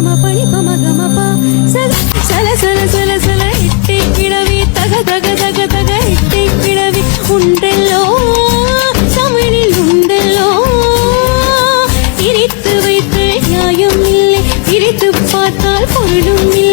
பம பணி பம கம பா சல சல சல சல சல இட்டி கிழவி தக தக தக தக இட்டி கிழவி உண்டெல்லோ தமிழில் உண்டெல்லோ பிரித்து வைத்து நியாயம் இல்லை பிரித்து பார்த்தால் பொருளும் இல்லை